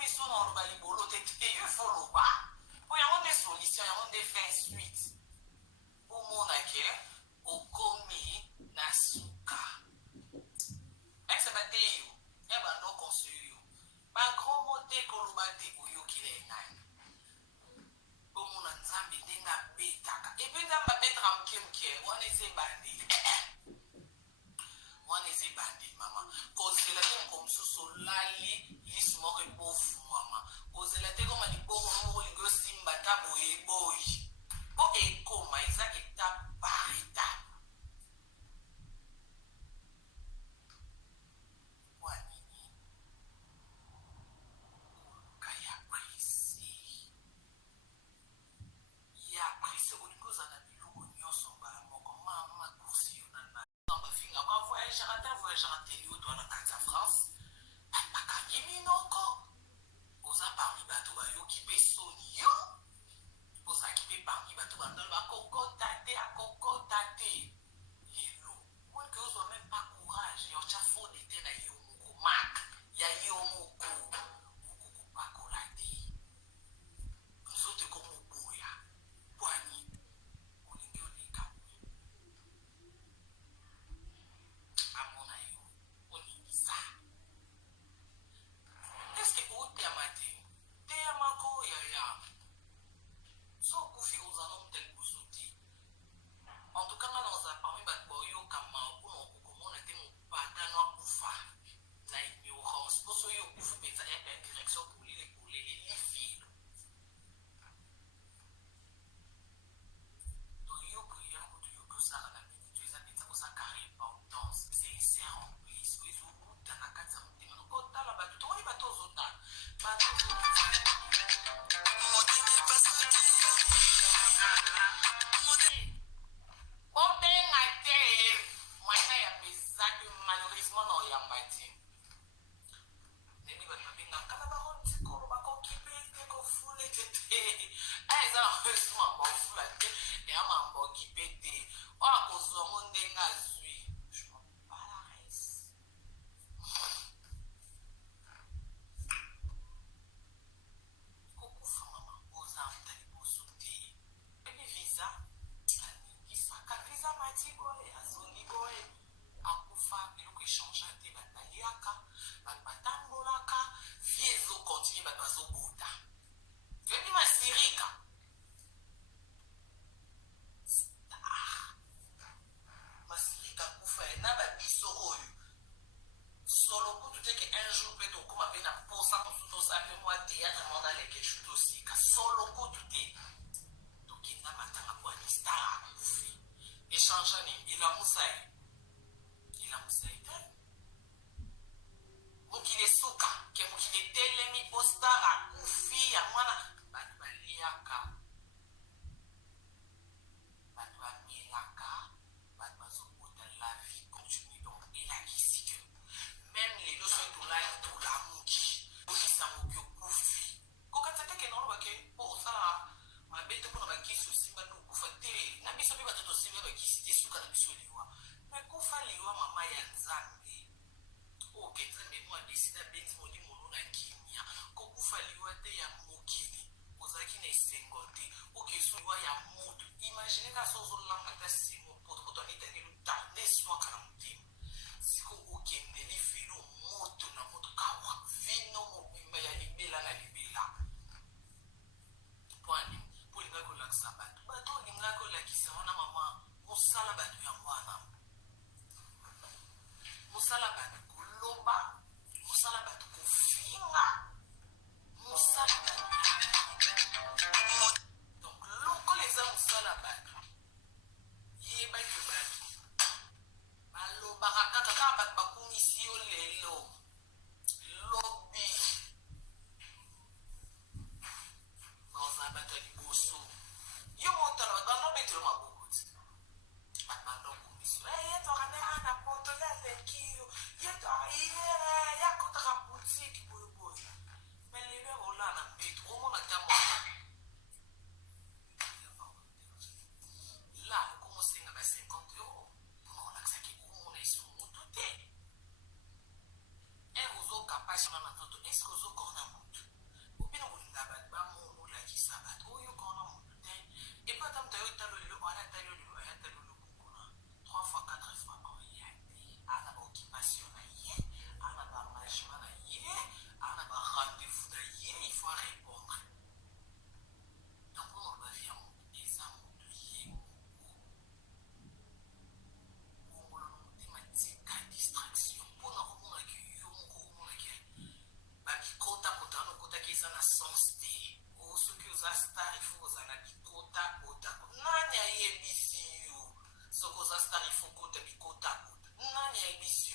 miso na oloba libolo te yo efoloba po yango nde solution yango nde fin suite omona ke okomi na suka ese bate yo ya bando conseil yo bakromo te koloba te oyokile nani omona nzambe ndenge abetaka epe nzambe abetaka moke wana eza ebandi wana eza ebandi mama kozela te moko mosusu olali lisu moko ebofumama kozela te koma libongo moko olingi osimba ta boye eboyi po ekoma eza etape par etape wanini koluka ya prise olingi ozala na biloko nyonso mbala moko mama kursi yo na bafinga kwa voyagera te yo toa na kati ya france bakangi minoko oza parmi bato bayoki mpe soni yo ozalaki mpe parmi bato bandalo bakokota te lelo monike ozwa meme pas courage ya otya fode te na yo moko maka ya yo moko okokopakola te nzoto ekomoboya pwani olingi oleka amona yo oningisa eske oteyama te teyamako yaya so okufi ozala omute liboso te antuka nga na ozala parmi bato baoyokama mpona okomona te mopatano akufa na ignorance poso oyo okufi mpenza indirection polele elifilo toyoki yango toyoki osala na minito eza mpenza kosaka repentance sincere en plus oyo ezoluta na kati ya motema nokotala bato tomoni bato ozotala bato obenga te mwana ya mezaki malheureusement na oyamba te ndendi bato babengaka na barotikolo bakokipe te kofule te eza na resu mamba ofula te eya mamba okipe te oyo akozwa ngo ndenge azwi kokufa mama oza mta liboso te epi visa aningisaka visa mati boye azongi boye akufa eloko echange te bato baliaka bato batambolaka vie ezokontinue bato bazobota toyebi masirika masirika akufa na babiso oyo solo kutu teke un jour mpe tokoma mpe na posa poso tosala mpe mwa théâtre mwana lekeshu tosika solo kutu te tokenda matanga po anistar akufi echange nini elamusa ye te mokili esuka ke mokili etelemi po star akufi ya mwana bato baliaka bato bamielaka bato bazobota la vie continue donc elakisi ke même lelo soki tolali tolamuki okisa moki okufi kokatisa teke naolobake po osala mabe te mpona bakisi osimba nde okufa te na biso mpe bato tosimba bakisi te suka na biso liwa me kufa liwa mama ya nzambe oke nzambe mo adesida beti molimo na kimia kokufa liwa te ya mokili ozalaki na esengo te okeso liwa ya moto imagine kaka so ozolanga ta simo poto anitangeli tarde swaka na motema siko okende lifelo moto na moto kawa vino mobimba ya libela na libela pwani polingaki kolakisa bato olingaki kolakisa wana mama mosala bato ya mwana mosala bato koloba mosala bato kofinga mosala bato donc lokola eza mosala bato yebaki bato du côte à côte. Nani a émis